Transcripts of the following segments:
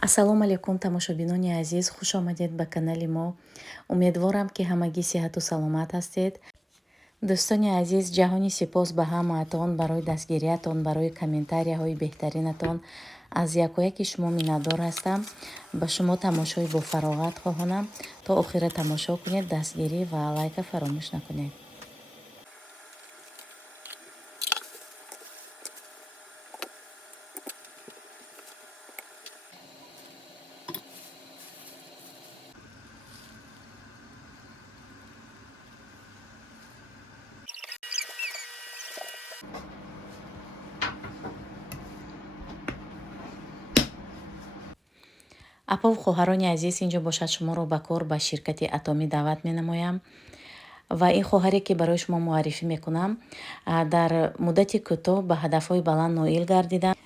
ассалому алайкум тамошобинони азиз, хуш омадед ба канали мо. Умедворам ки ҳамагӣ сиҳату саломат ҳастед. дӯстони азиз, ҷаҳони сипос ба ҳамаатон барои дастгириятон, барои комментарияҳои беҳтаринатон. аз якояки шумо миннатдор ҳастам. ба шумо тамошои бофароғат хоҳонам. то охира тамошо кунед, дастгирӣ ва лайка фаромӯш накунед. апа ва хоҳарони азиз, инҷо бошад шуморо ба кор ба ширкати атомӣ даъват менамоям ва ин хоҳаре ки барои шумо муаррифӣ мекунам, дар муддати кӯтоҳ ба ҳадафҳои баланд ноил гардиданд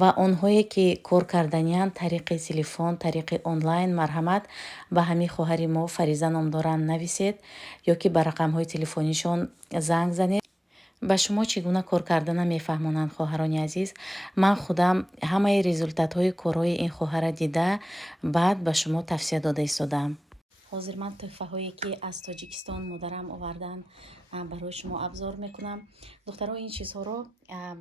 ва онҳое ки кор карданиянд тариқи телефон, тариқи онлайн. марҳамат, ба ҳамин хоҳари мо Фариза ном доранд, нависед ё ки ба рақамҳои телефонишон занг занед. ба шумо чӣ гуна кор карданам мефаҳмонанд хоҳарони азиз. ман худам ҳамаи результатҳои корҳои ин хоҳара дида баъд ба шумо тавсия дода истодам. ҳозир ман тӯҳфаҳое ки аз Тоҷикистон модарам оварданд барои шумо абзор мекунам. духтаро ин чизҳоро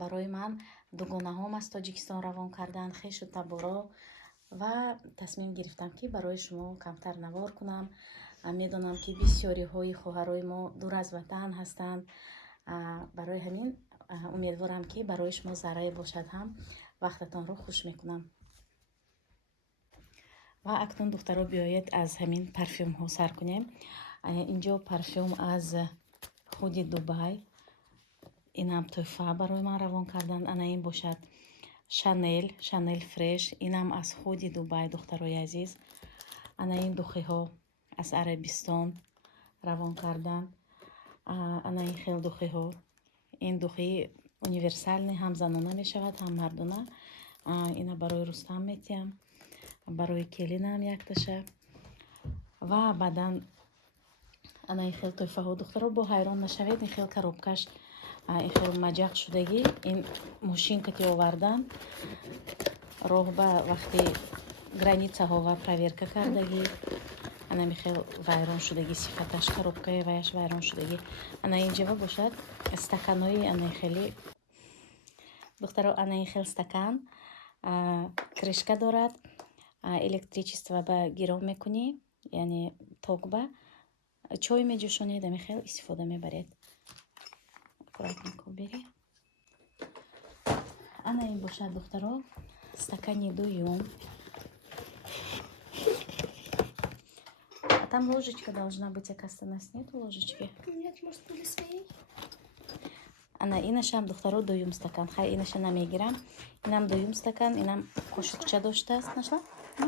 барои ман дугонаҳом аз Тоҷикистон равон карданд, хешу таборо, ва тасмим гирифтам ки барои шумо камтар навор кунам. медонам ки бисёриҳои хоҳарои мо дур аз ватан ҳастанд. барои ҳамин умедворам ки барои шумо заррае бошад ҳам вақтатонро хуш мекунам. ва акнун духтаро биёед аз ҳамин парфюмҳо сар кунем. инҷо парфюм аз худи Дубай, инам тӯҳфа барои ман равон карданд. ана ин бошад Шанел фреш, инам аз худи Дубай духтарои азиз. ана ин духиҳо аз Арабистон равон карданд. ана ин хел духиҳо, ин духи универсалне, ҳам занона мешавад, ҳам мардона. ина барои Рустам метиҳам, барои келинам якташа. ва баъдан ана ин хел тӯҳфаҳо духтаро, бо ҳайрон нашавед, ин хел коробкаш, ин хел маҷақ шудагӣ, ин мошинка ки овардан роҳба вақти границаҳо ва проверка кардагӣ. ана михел вайрон шудагӣ, сифаташ коробкаи ваяш вайрон шудагӣ. ана инҷава бошад стаканои ана хели духтаро, ана ин хел стакан кришка дорад. электричество ба гиром мекунӣ, яъне токба чой меҷӯшонед, ами хел истифода мебаред. аккуратненько бери. ана ин бошад духтаро стакани дуюм. Там ложечка должна быть, оказывается, у нас нету ложечки. Нет, может, для своей. Ана инашам духтаро дуюм стакан. Хай инаша намегирам. Инам дуюм стакан, инам қошуқча доштааст. Нашла?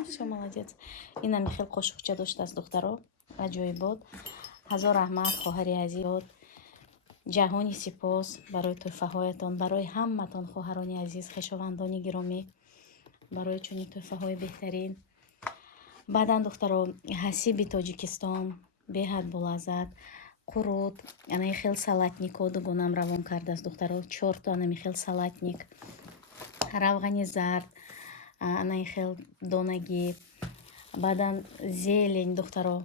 Всё, молодец. Инам хел қошуқча доштааст духтаро. аҷоибот. ҳазор раҳмат хоҳари азиз. ҷаҳони сипос барои тӯҳфаҳоятон, барои ҳаматон хоҳарони азиз, хешовандони гиромӣ, барои чунин тӯҳфаҳои беҳтарин. баъдан духтаро ҳасиби Тоҷикистон беҳад болаззат, қурут, ана ин хел салатнико дугонам равон кардааст духтаро. 4 то ана хел салатник, равғани зард, ана ин хел донагӣ. баъдан зелень духтаро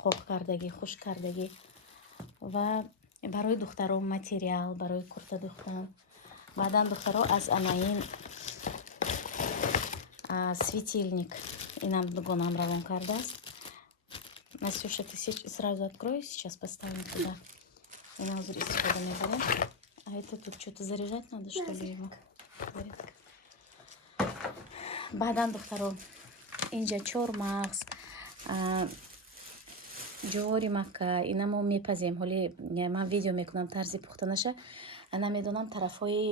поқ кардагӣ, хушк кардагӣ. ва барои духтаро материал барои курта духтан. баъдан духтаро аз ана ин светильник, инам дугонам равон кардааст. Настюша, ты сразу открой, сейчас поставим туда. Ина ҳозир истифода мебарем. А это тут что-то заряжать надо, что ли, его? Зарядка. баъдан духтаро инҷа чормағз, ҷувори макка, ина мо мепазем. ҳоле ман видео мекунам тарзи пухтанаша. намедонам тарафҳои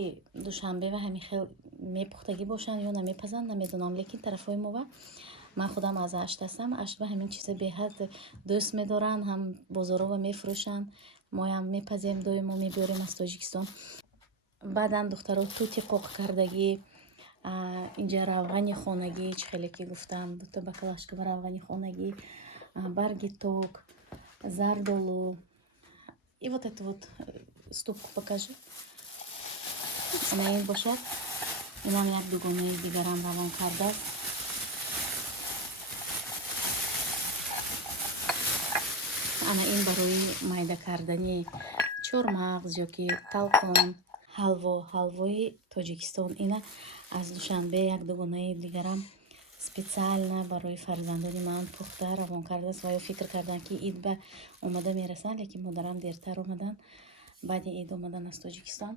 душанбе ва ҳамин хел мепухтагӣ бошанд ё намепазанд, намедонам. лекин тарафҳои мова ман худам аз ашт ҳастам. ашт ва ҳамин чиза беҳад дӯст медоранд, ҳам бозорова мефурӯшанд, моям мепазем, доимо мебиёрем аз Тоҷикистон. баъдан духтаро тути поқ кардагӣ, инҷа равғани хонагӣ, чӣ хеле ки гуфтам, дута баклажка ва равғани хонагӣ, барги ток, зардолу. И вот это вот ступку покажи. ана ин бошад. инам як дугонаи дигарам равон кардааст. ана ин барои майда кардани чормағз ёки талқон, ҳалвои Тоҷикистон. Ина аз Душанбе як дугонаи дигарам специально барои фарзандони ман пухта равон кардааст ва ё фикр карданд ки ид ба омада мерасанд, лекин модарам дертар омаданд. баъди ид омадан аз Тоҷикистон.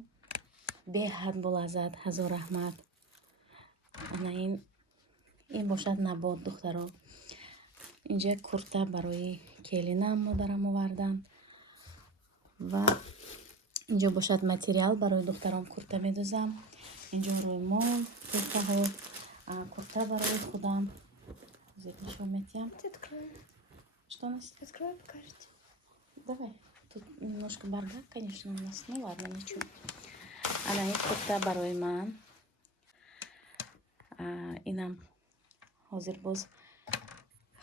беҳад болаззат, ҳазор раҳмат. ана ин бошад набот духтаро. инҷа курта барои келинам модарам оварданд ва инҷо бошад материал барои духтарон курта медӯзам. инҷо рӯймон, куртаҳо, курта барои худам. Нишон метиҳам. Что у нас? Открой, покажите. Давай. Тут немножко бардак, конечно, у нас. Ну ладно, ничего. Ана ин курта барои ман. Инам ҳозир боз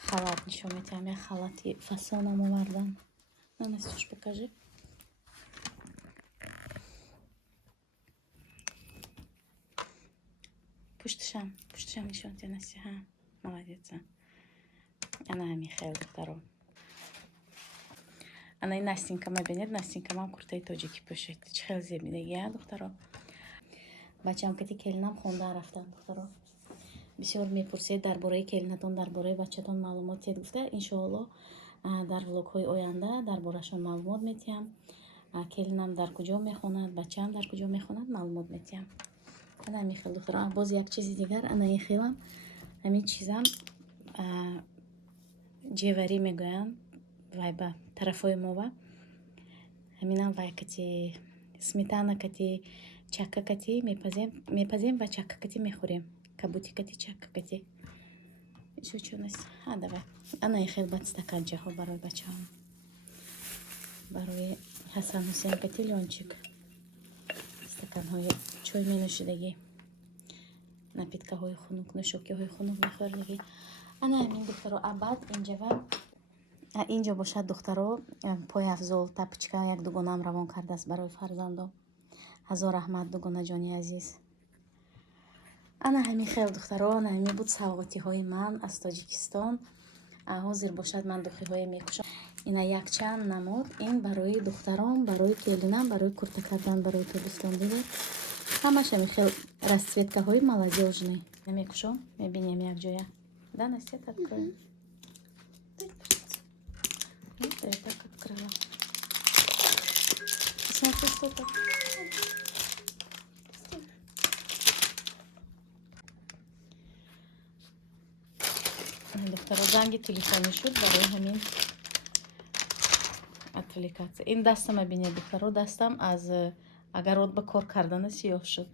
халат нишон метиҳам. Як халати фасонам овардан. На, Настюш, покажи. Пуштишам нишон тя, Настя. Ха, молодец. Ана ҳамин хел духтаро. ана ин Настенька мебинед. Настенькамам куртаи тоҷикӣ пӯшид. Чӣ хел зебидаги, духтаро. бачаам кати келинам хондан рафтанд духтаро. бисёр мепурсед дар бораи келинатон, дар бораи бачатон маълумот диҳед. гуфта иншоалло дар влогҳои оянда дар борашон маълумот метиҳам. келинам дар куҷо мехонад, бачаам дар куҷо мехонад, маълумот метиҳам. ана ҳамин хел духтаро. боз як чизи дигар, ана ин хелам, ҳамин чизам ҷеварӣ мегӯянд вай ба тарафҳои мова. ҳаминам вай кати сметана кати чакка кати мепазем ва чакка кати мехӯрем. кабути кати чакка кати. Давай. ана ин хел бад стаканчаҳо барои бачаам. барои Ҳасан Ҳусейн кати лёнчик. стаканҳои чой менӯшидагӣ. напиткаҳои хунук, нӯшокиҳои хунук мехӯрдагӣ. ана ҳамин духтаро. абад инҷо бошад духтаро пойафзол тапочка як дугонаам равон кардааст барои фарзандом. ҳазор раҳмат дугонаҷони азиз. ана ҳамин хел духтаро. ана ҳамин буд савғотиҳои ман аз Тоҷикистон. ҳозир бошад ман духиҳое мекушам. ина якчанд намуд. ин барои духтарон, барои келинам, барои курта кардан барои тобистон дигар. ҳамаш ҳамин хел расцветкаҳои молодёжные. Мекушам, мебинем як ҷоя. Да, Настя, так откроем. Я так открыла. Смотри, что так. Духтаро занги телефони шуд барои ҳамин отвлекаться. ин дастам мебинед духтаро. дастам аз агарот ба кор кардана сиёҳ шуд.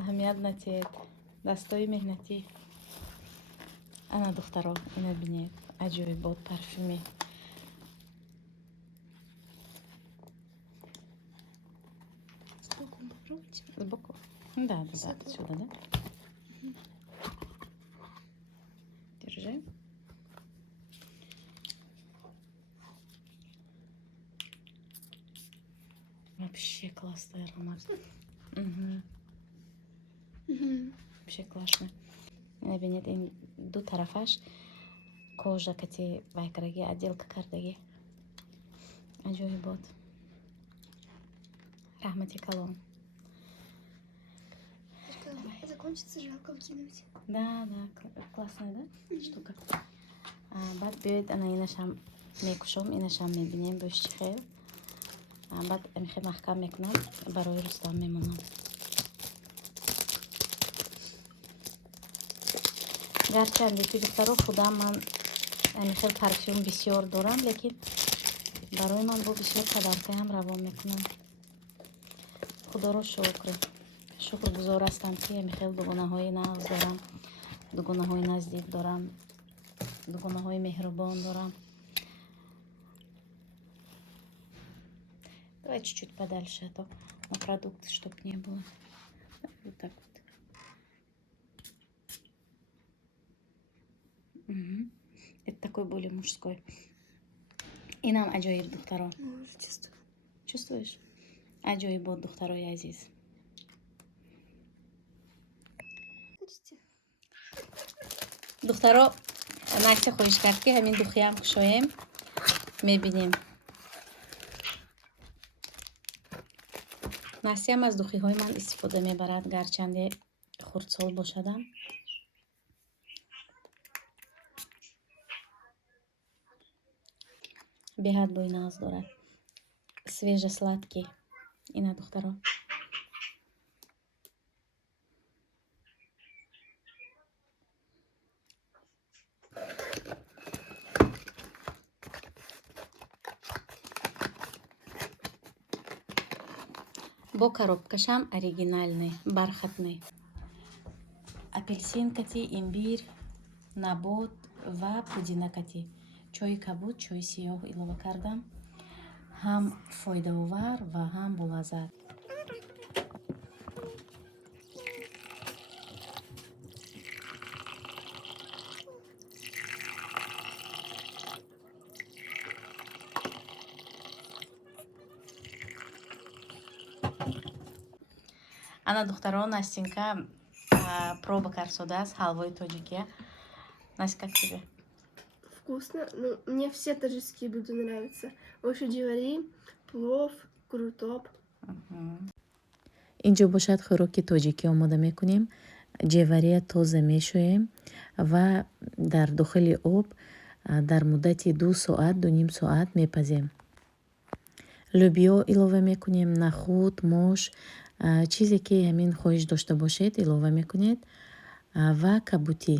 аҳамият натиҳед. дастҳои меҳнатӣ. ана духтаро, ина бинед. аҷоибот парфюми. Сбоку. Да, сюда, да? Держи. Вообще классный аромат. Вообще классно. Набинед ин ду тарафаш кожа кати вайкараги отделка кардаги. Аҷоибот. Рахмати калом. Закончится, жалко выкинуть. Да, классная, да? Штука. баъд биёед ана инашам мекушам, инашам мебинем бош чӣ хел. баъд амихе маҳкам мекунам, барои Рустам мемонам. гарчанде ки духтаро худам ман амихел парфюм бисёр дорам, лекин барои ман бо бисёр падаркаям равон мекунам. худоро шукргузор ҳастам ки амихел дугонаҳои нағз дорам, дугонаҳои наздик дорам, дугонаҳои меҳрубон дорам. Давай чуть-чуть подальше, а то на продукты чтоб не было. Вот так вот. Это такой более мужской. И нам аҷоиб духтаро. Чувствуешь? Аҷоибот духтарои азиз. духтаро, Настя хоҳиш кард ки ҳамин духиам кушоем. мебинем. Насиам аз духиҳои ман истифода мебарад, гарчанде хурдсол бошадам. беҳад бӯи нағз дорад. Свежа сладкий. Ина духтаро. бо коробкашам оригинальный, бархатный. Апелсин кати, имбир, набот ва пудина кати. чойи кабуд, чойи сиёҳ илова кардам. ҳам фоидаовар ва ҳам болаззат. ана духтарон, Настенька проба карсодааст ҳалвои тоҷикия. Настя, как тебе? Вкусно. Ну, мне все таджикские блюда нравятся. Больше джавари, плов, крутоп. инҷо бошад хӯроки тоҷикӣ омода мекунем. ҷевария тоза мешӯем ва дар дохили об дар муддати 2 соат 2.5 соат мепазем. лӯбиё илова мекунем, нахуд, мош, чизе ки ҳамин хоҳиш дошта бошед илова мекунед ва кабутӣ.